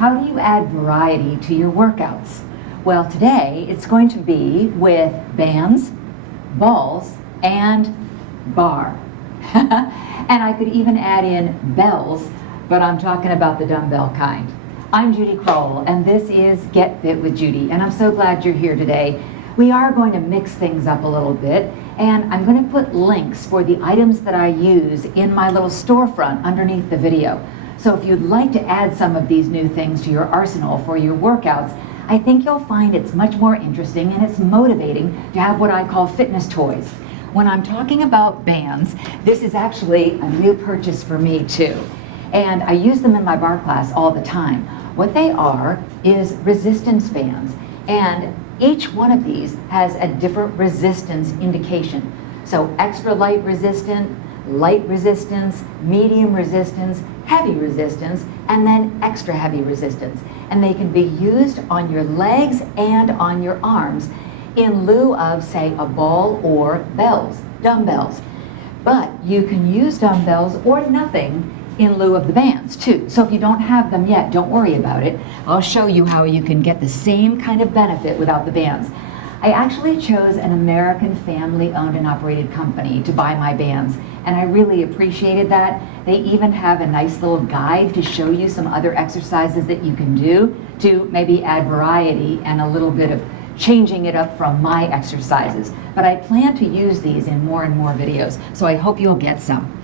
how do you add variety to your workouts? Well, today it's going to be with bands, balls, and bar. And I could even add in bells, but I'm talking about the dumbbell kind. I'm Judy Crowell, and this is Get Fit with Judy, and I'm so glad you're here today. We are going to mix things up a little bit, and I'm going to put links for the items that I use in my little storefront underneath the video. So if you'd like to add some of these new things to your arsenal for your workouts, I think you'll find it's much more interesting and it's motivating to have what I call fitness toys. When I'm talking about bands, this is actually a new purchase for me too. And I use them in my bar class all the time. What they are is resistance bands. And each one of these has a different resistance indication. So extra light resistance, medium resistance, heavy resistance, and then extra heavy resistance. And they can be used on your legs and on your arms in lieu of, say, a ball or bells, dumbbells. But you can use dumbbells or nothing in lieu of the bands too. So if you don't have them yet, don't worry about it. I'll show you how you can get the same kind of benefit without the bands. I actually chose an American family-owned and operated company to buy my bands, and I really appreciated that. They even have a nice little guide to show you some other exercises that you can do to maybe add variety and a little bit of changing it up from my exercises. But I plan to use these in more and more videos, so I hope you'll get some.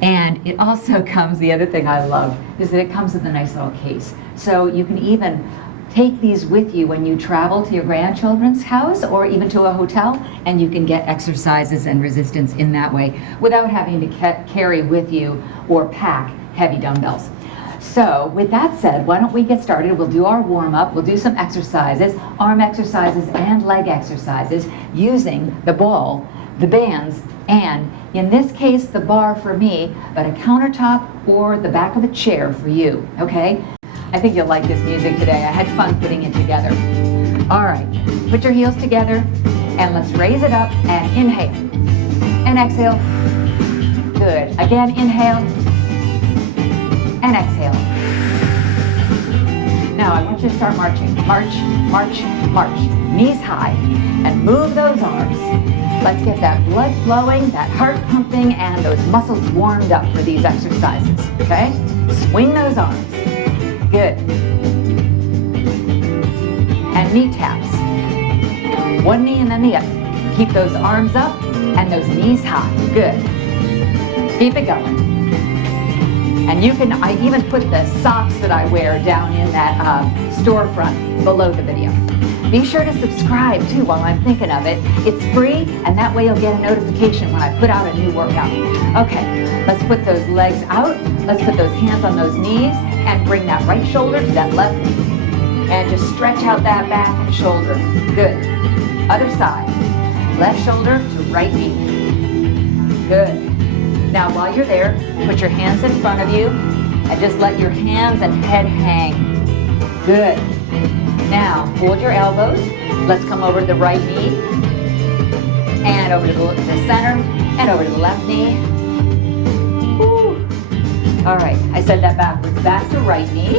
And it also comes, the other thing I love, is that it comes with a nice little case. So you can even take these with you when you travel to your grandchildren's house or even to a hotel, and you can get exercises and resistance in that way without having to carry with you or pack heavy dumbbells. So with that said, why don't we get started? We'll do our warm-up, we'll do some exercises, arm exercises and leg exercises using the ball, the bands, and in this case the bar for me, but a countertop or the back of a chair for you, okay? I think you'll like this music today. I had fun putting it together. All right, put your heels together and let's raise it up and inhale and exhale. Good. Again, inhale and exhale. Now I want you to start marching. March, march, march. Knees high and move those arms. Let's get that blood flowing, that heart pumping, and those muscles warmed up for these exercises, okay? Swing those arms. Good. And knee taps. One knee and then the other. Keep those arms up and those knees high. Good. Keep it going. And you can, I even put the socks that I wear down in that storefront below the video. Be sure to subscribe too while I'm thinking of it. It's free, and that way you'll get a notification when I put out a new workout. Okay, let's put those legs out. Let's put those hands on those knees and bring that right shoulder to that left knee. And just stretch out that back and shoulder. Good. Other side. Left shoulder to right knee. Good. Now while you're there, put your hands in front of you and just let your hands and head hang. Good. Now, hold your elbows. Let's come over to the right knee, and over to the center, and over to the left knee. Woo. All right, I said that backwards. Back to right knee.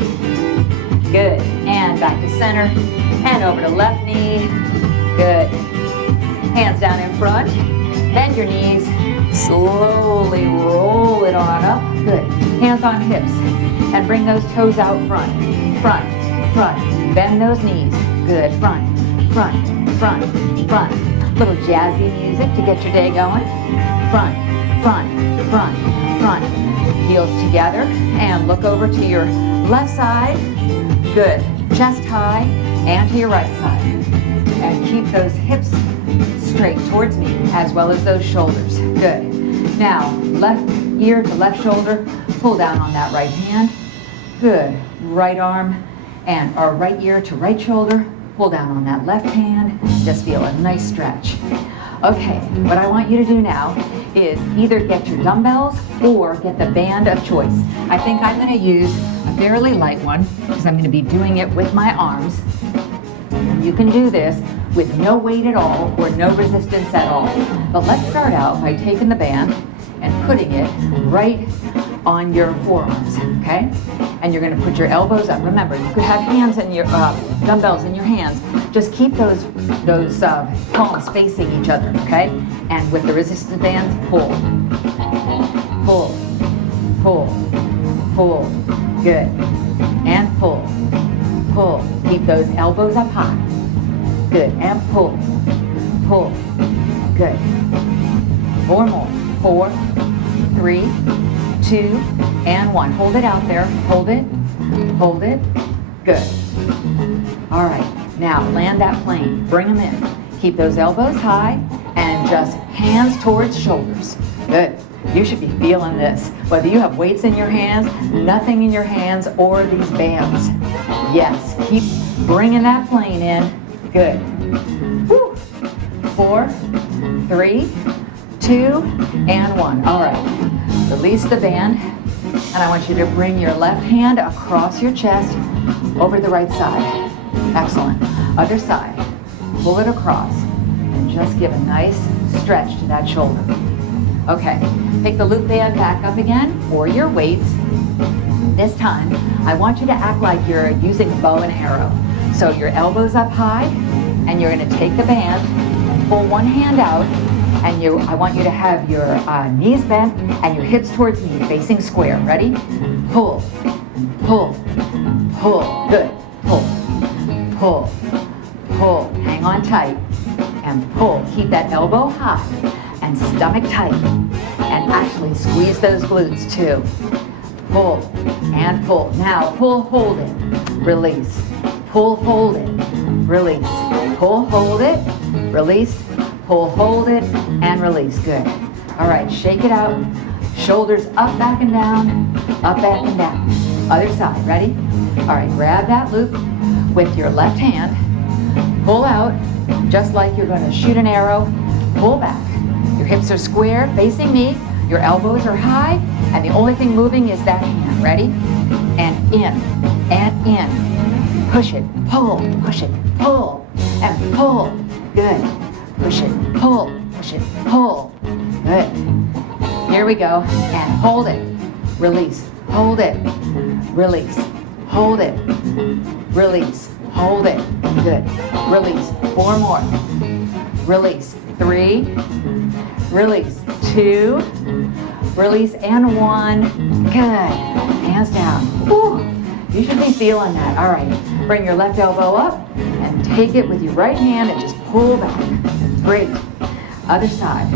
Good. And back to center, and over to left knee. Good. Hands down in front. Bend your knees. Slowly roll it on up. Good. Hands on hips, and bring those toes out front. Front, front. Bend those knees. Good. Front, front, front, front. Little jazzy music to get your day going. Front, front, front, front. Heels together and look over to your left side. Good. Chest high and to your right side. And keep those hips straight towards me as well as those shoulders. Good. Now, left ear to left shoulder. Pull down on that right hand. Good. Right arm and our right ear to right shoulder. Pull down on that left hand. Just feel a nice stretch. Okay, what I want you to do now is either get your dumbbells or get the band of choice. I think I'm going to use a fairly light one because I'm going to be doing it with my arms. And you can do this with no weight at all or no resistance at all. But let's start out by taking the band and putting it right on your forearms, okay? and you're gonna put your elbows up. Remember, you could have hands in your, dumbbells in your hands. Just keep those palms facing each other, okay? And with the resistance bands, pull, pull, pull, pull, good. And pull, pull. Keep those elbows up high. Good, and pull, pull, good. 4 more, 4, 3, 2, and 1. Hold it out there, hold it, good. All right, now land that plane, bring them in. Keep those elbows high and just hands towards shoulders, good. You should be feeling this, whether you have weights in your hands, nothing in your hands, or these bands. Yes, keep bringing that plane in, good. Woo. 4, 3, 2, and 1. All right, release the band, and I want you to bring your left hand across your chest over the right side. Excellent. Other side. Pull it across, and just give a nice stretch to that shoulder. Okay, take the loop band back up again, or your weights. This time, I want you to act like you're using a bow and arrow. So your elbows up high, and you're gonna take the band, pull one hand out, and I want you to have your knees bent and your hips towards me, facing square. Ready? Pull, pull, pull. Good. Pull, pull, pull. Hang on tight, and pull. Keep that elbow high and stomach tight. And actually squeeze those glutes too. Pull and pull. Now pull, hold it, release. Pull, hold it, release. Pull, hold it, release. Pull, hold it, and release. Good. All right, shake it out. Shoulders up, back, and down. Up, back, and down. Other side. Ready? All right, grab that loop with your left hand. Pull out, just like you're going to shoot an arrow. Pull back. Your hips are square, facing me. Your elbows are high, and the only thing moving is that hand. Ready? And in, and in. Push it, pull, push it, pull, and pull. Good. Push it, pull, good. Here we go, and hold it, release, hold it, release, hold it, release, hold it, good. Release, 4 more, release, 3, release, 2, release, and 1, good. Hands down. Woo. You should be feeling that. All right, bring your left elbow up and take it with your right hand and just pull back. Great. Other side.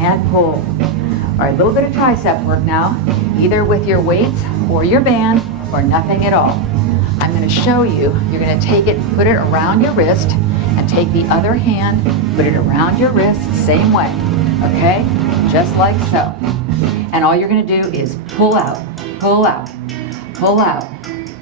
And pull. All right, a little bit of tricep work now, either with your weights or your band or nothing at all. I'm going to show you. You're going to take it, put it around your wrist, and take the other hand, put it around your wrist, same way. Okay? Just like so. And all you're going to do is pull out, pull out, pull out,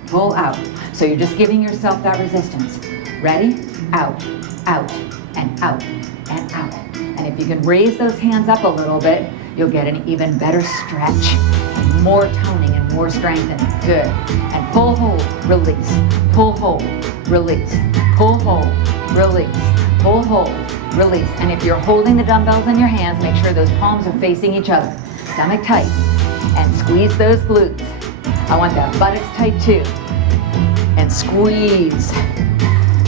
pull out. So you're just giving yourself that resistance. Ready? Out, out, and out, and out. And if you can raise those hands up a little bit, you'll get an even better stretch, and more toning and more strengthening. Good. And pull, hold, release. Pull, hold, release. Pull, hold, release. Pull, hold, release. And if you're holding the dumbbells in your hands, make sure those palms are facing each other. Stomach tight. And squeeze those glutes. I want that buttocks tight too. And squeeze.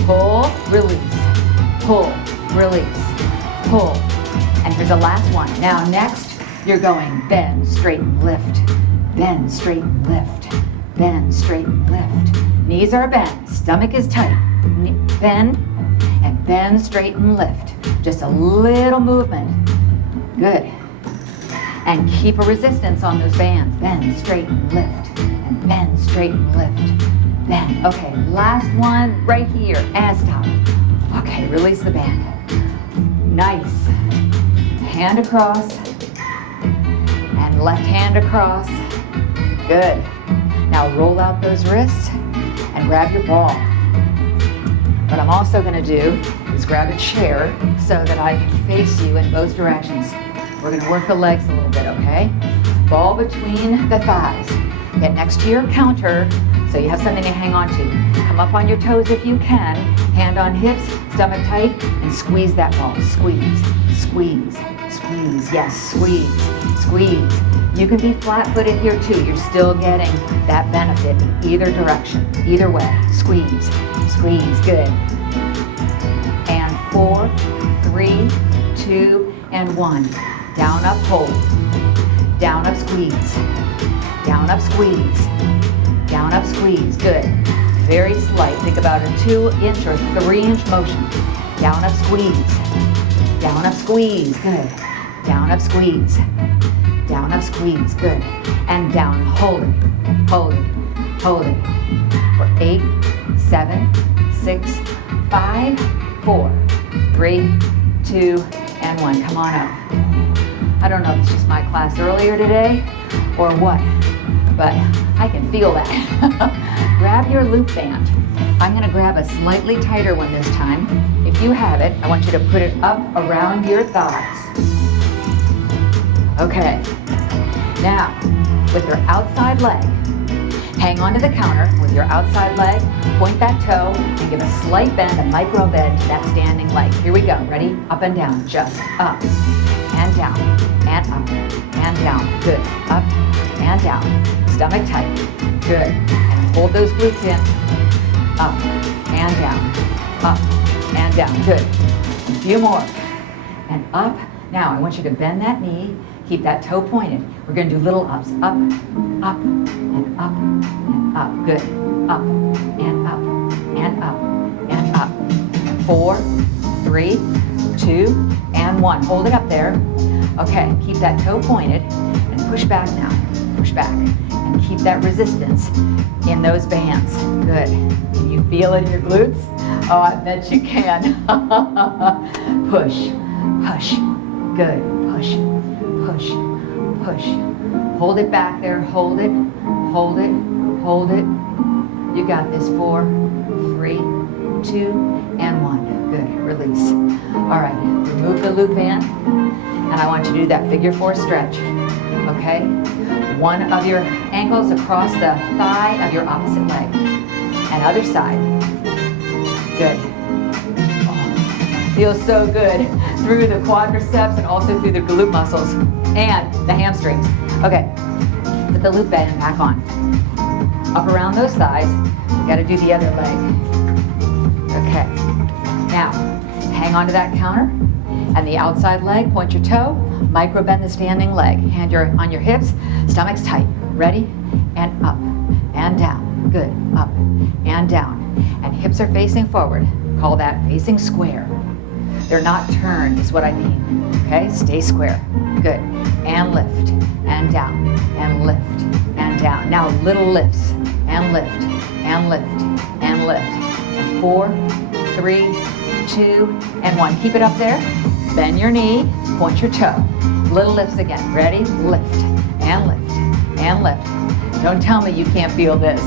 Pull, release. Pull, release. Pull. And here's the last one. Now next, you're going bend, straighten, lift. Bend, straighten, lift. Bend, straighten, lift. Knees are bent. Stomach is tight. Bend, and bend, straighten, lift. Just a little movement. Good. And keep a resistance on those bands. Bend, straighten, lift. And bend, straighten, lift. Bend. Okay, last one right here. And stop. Okay, release the band. Nice. Hand across. And left hand across. Good. Now roll out those wrists and grab your ball. What I'm also going to do is grab a chair so that I can face you in both directions. We're going to work the legs a little bit, okay? Ball between the thighs. Get next to your counter so you have something to hang on to. Come up on your toes if you can. Hand on hips, stomach tight, and squeeze that ball. Squeeze, squeeze, squeeze. Yes, squeeze, squeeze. You can be flat-footed here too. You're still getting that benefit in either direction, either way. Squeeze, squeeze, good. And 4, 3, 2, and 1. Down, up, hold. Down, up, squeeze. Down, up, squeeze. Down, up, squeeze, good. Very slight, think about a 2-inch or 3-inch motion. Down, up, squeeze. Down, up, squeeze, good. Down, up, squeeze. Down, up, squeeze, good. And down, hold it, hold it, hold it. For 8, 7, 6, 5, 4, 3, 2, and 1. Come on up. I don't know if it's just my class earlier today or what, but I can feel that. Grab your loop band. I'm gonna grab a slightly tighter one this time. If you have it, I want you to put it up around your thighs. Okay. Now, with your outside leg, hang onto the counter with your outside leg, point that toe, and give a slight bend, a micro bend to that standing leg. Here we go. Ready? Up and down. Just up and down and up and down. Good. Up and down. Stomach tight. Good. And hold those glutes in. Up and down. Up and down. Good. A few more. And up. Now, I want you to bend that knee. Keep that toe pointed. We're going to do little ups. Up, up, and up, and up. Good. Up, and up, and up, and up. 4, 3, 2, and 1. Hold it up there. Okay, keep that toe pointed and push back now. Push back. And keep that resistance in those bands. Good. Can you feel it in your glutes? Oh, I bet you can. Push, push. Good. Push, push, push. Hold it back there. Hold it, hold it, hold it. You got this. 4, 3, 2, and 1. Good. Release. All right. Remove the loop band, and I want you to do that figure 4 stretch. Okay? One of your ankles across the thigh of your opposite leg. And other side. Good. Oh, feels so good through the quadriceps and also through the glute muscles and the hamstrings. Okay, put the loop band back on. Up around those thighs. We got to do the other leg. Okay. Now, hang on to that counter and the outside leg. Point your toe. Micro bend the standing leg. Hand on your hips. Stomach's tight. Ready? And up and down. Good. Up and down. And hips are facing forward. Call that facing square. They're not turned is what I mean. Okay? Stay square. Good. And lift. And down. And lift. And down. Now little lifts. And lift. And lift. And lift. And 4, 3, 2, and 1. Keep it up there. Bend your knee. Point your toe. Little lifts again. Ready? Lift. And lift. And lift. Don't tell me you can't feel this.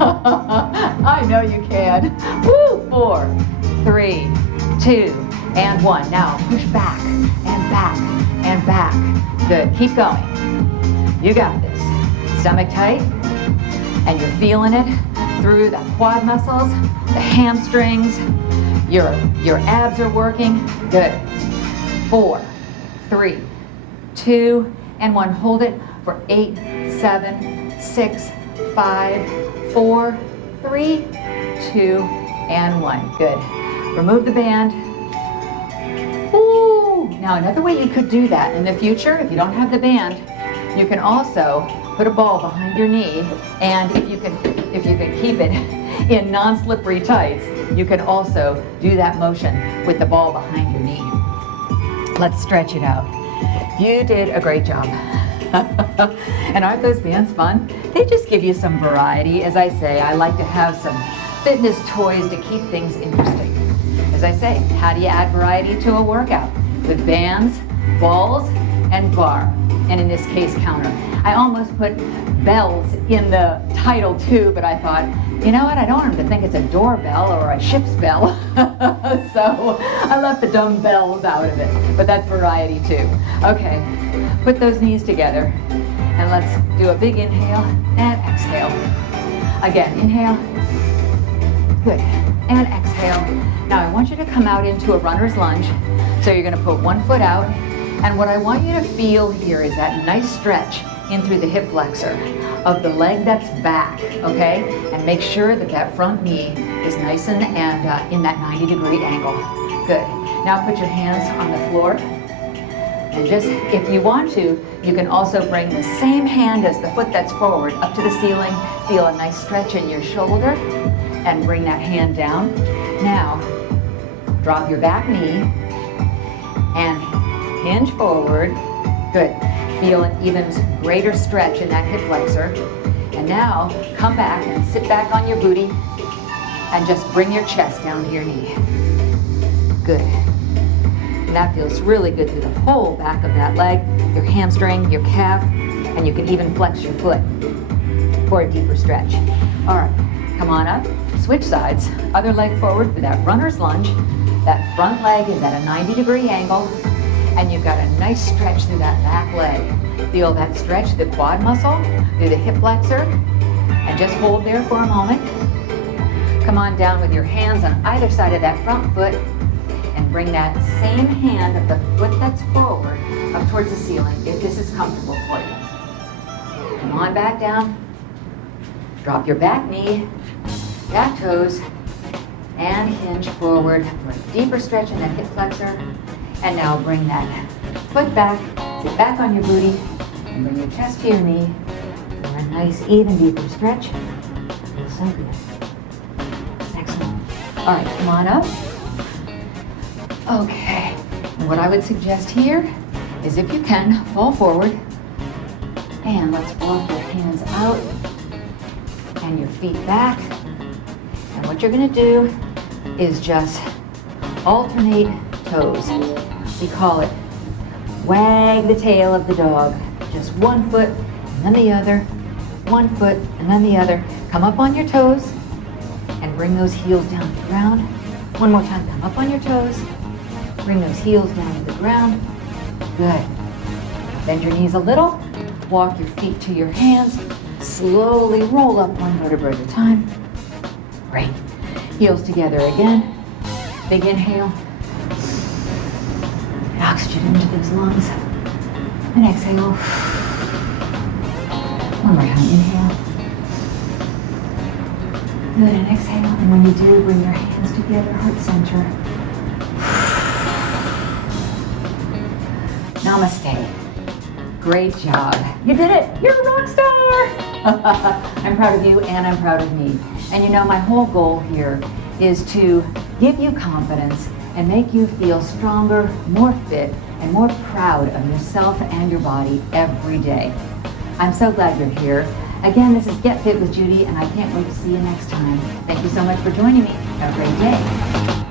I know you can. Woo! 4, 3, 2, and 1. Now push back and back and back. Good. Keep going. You got this. Stomach tight. And you're feeling it through the quad muscles, the hamstrings. Your abs are working. Good. 4, 3, 2, and 1. Hold it for 8, 7, 6, 5, 4, 3, 2, and 1. Good. Remove the band. Ooh. Now another way you could do that in the future, if you don't have the band, you can also put a ball behind your knee, and if you can keep it in non-slippery tights, you can also do that motion with the ball behind your knee. Let's stretch it out. You did a great job. And aren't those bands fun? They just give you some variety. As I say, I like to have some fitness toys to keep things interesting. As I say, how do you add variety to a workout? With bands, balls, and bar. And in this case, counter. I almost put bells in the title too, but I thought, you know what, I don't want them to think it's a doorbell or a ship's bell. So I left the dumb bells out of it, but that's variety too. Okay, put those knees together and let's do a big inhale and exhale. Again, inhale, good, and exhale. Now I want you to come out into a runner's lunge. So you're gonna put one foot out, and what I want you to feel here is that nice stretch in through the hip flexor of the leg that's back, okay? And make sure that that front knee is nice and in that 90-degree angle. Good. Now put your hands on the floor. And just, if you want to, you can also bring the same hand as the foot that's forward up to the ceiling. Feel a nice stretch in your shoulder and bring that hand down. Now, drop your back knee and hinge forward. Good. Feel an even greater stretch in that hip flexor. And now, come back and sit back on your booty and just bring your chest down to your knee. Good. And that feels really good through the whole back of that leg, your hamstring, your calf, and you can even flex your foot for a deeper stretch. All right, come on up, switch sides, other leg forward for that runner's lunge. That front leg is at a 90-degree angle, and you've got a nice stretch through that back leg. Feel that stretch, the quad muscle, through the hip flexor, and just hold there for a moment. Come on down with your hands on either side of that front foot, and bring that same hand of the foot that's forward up towards the ceiling if this is comfortable for you. Come on back down. Drop your back knee, back toes, and hinge forward for a deeper stretch in that hip flexor. And now bring that foot back, sit back on your booty, and bring your chest to your knee for a nice, even, deeper stretch. Feels so good. Excellent. All right, come on up. Okay, and what I would suggest here is, if you can, fall forward, and let's walk your hands out and your feet back. And what you're going to do is just alternate toes. We call it wag the tail of the dog. Just one foot and then the other, one foot and then the other. Come up on your toes and bring those heels down to the ground. One more time, come up on your toes. Bring those heels down to the ground. Good. Bend your knees a little. Walk your feet to your hands. Slowly roll up one vertebra at a time. Great. Heels together again. Big inhale. Oxygen into those lungs. And exhale. One more time. Inhale. Good. And exhale. And when you do, bring your hands together, heart center. Namaste. Great job. You did it. You're a rock star. I'm proud of you, and I'm proud of me. And you know, my whole goal here is to give you confidence and make you feel stronger, more fit, and more proud of yourself and your body every day. I'm so glad you're here. Again, this is Get Fit with Judy, and I can't wait to see you next time. Thank you so much for joining me. Have a great day.